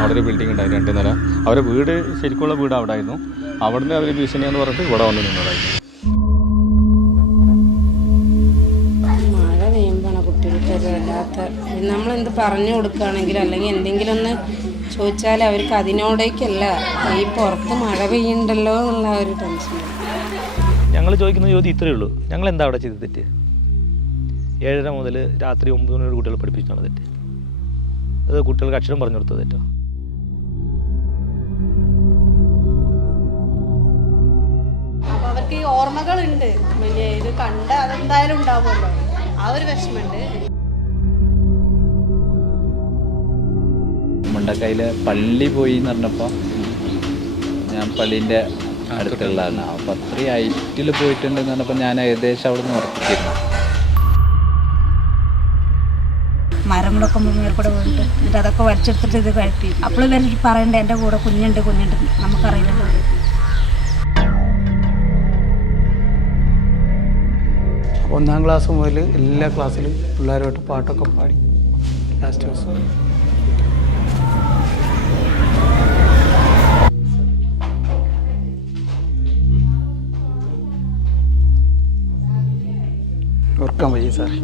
അവിടെ ഒരു ബിൽഡിംഗ് ഉണ്ടായിരുന്നു 2 നില. അവരുടെ വീട് ശരിക്കുള്ള വീട് അവിടെ ആയിരുന്നു. അവിടുന്ന് അവർ ഭീഷണിയെന്ന് പറഞ്ഞിട്ട് ഇവിടെ വന്ന് നിന്നതായിരുന്നു. മഴ പെയ്യുമ്പോഴാണ് കുട്ടികൾക്ക് വല്ലാത്ത, നമ്മളെന്ത് പറഞ്ഞു കൊടുക്കുകയാണെങ്കിൽ അല്ലെങ്കിൽ എന്തെങ്കിലും ഒന്ന് ചോദിച്ചാൽ അവർക്ക് അതിനോടേക്കല്ല, ഈ പുറത്ത് മഴ പെയ്യുന്നുണ്ടല്ലോ എന്നുള്ള ഒരു ടെൻഷൻ. ഞങ്ങൾ ചോദിക്കുന്ന ചോദ്യം ഇത്രയേ ഉള്ളൂ, ഞങ്ങൾ എന്താ അവിടെ ചെയ്ത് തെറ്റ്? 7:30 മുതൽ രാത്രി 9 മണി വരെ കുട്ടികളെ പഠിപ്പിച്ചാണ് തെറ്റ്? അത് കുട്ടികൾക്ക് അക്ഷരം പറഞ്ഞു കൊടുത്തത് തെറ്റോ? അപ്പോൾ അവർക്ക് ഈ ഓർമ്മകളുണ്ട്, പിന്നെ ഇത് കണ്ട അതെന്തായാലും ഉണ്ടാവുമല്ലോ, ആ ഒരു വിഷമമുണ്ട്. മുണ്ടക്കൈയിലെ പള്ളി പോയി എന്ന് പറഞ്ഞപ്പോൾ ഞാൻ പള്ളീൻ്റെ അടുത്തുള്ളതാണ്. അപ്പോൾ അത്രയും ഹൈറ്റിൽ പോയിട്ടുണ്ടെന്ന് പറഞ്ഞപ്പോൾ ഞാൻ ഏകദേശം അവിടെ നിന്ന് ഉറപ്പിച്ചിരുന്നു. മരങ്ങളൊക്കെ മേൽക്കൂടെ വീണിട്ട് എന്നിട്ട് അതൊക്കെ വലിച്ചെടുത്തിട്ട് ഇത് കഴിപ്പി. അപ്പോൾ ഇവർ പറയണ്ടേ എൻ്റെ കൂടെ കുഞ്ഞുണ്ട് നമുക്കറിയില്ലല്ലോ. അപ്പോൾ 1-ാം ക്ലാസ് മുതൽ എല്ലാ ക്ലാസ്സിലും പിള്ളേരുമായിട്ട് പാട്ടൊക്കെ പാടി ലാസ്റ്റ് ദിവസം ഓർക്കാൻ വയ്യ സാറേ.